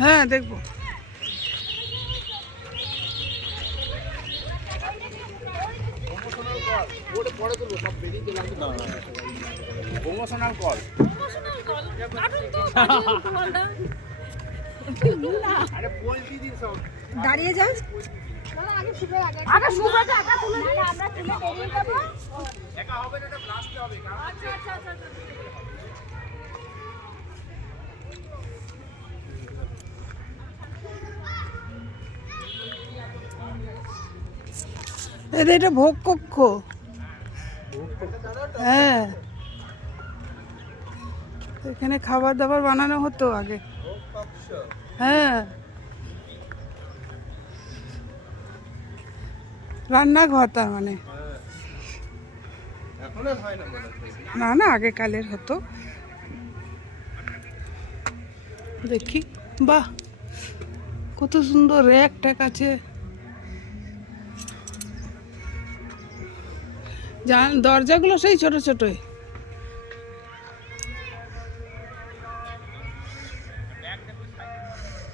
হ্যাঁ দেখবো। দাঁড়িয়ে যাও, এটা ভোগ কক্ষ। হ্যাঁ, এখানে খাবার দাবার বানানো হতো আগে। হ্যাঁ, রান্নাঘর তার মানে। না না, আগে কালের হতো। দেখি, বাহ কত সুন্দর র্যাক ট্যাক আছে। দরজাগুলো সেই ছোট ছোটই।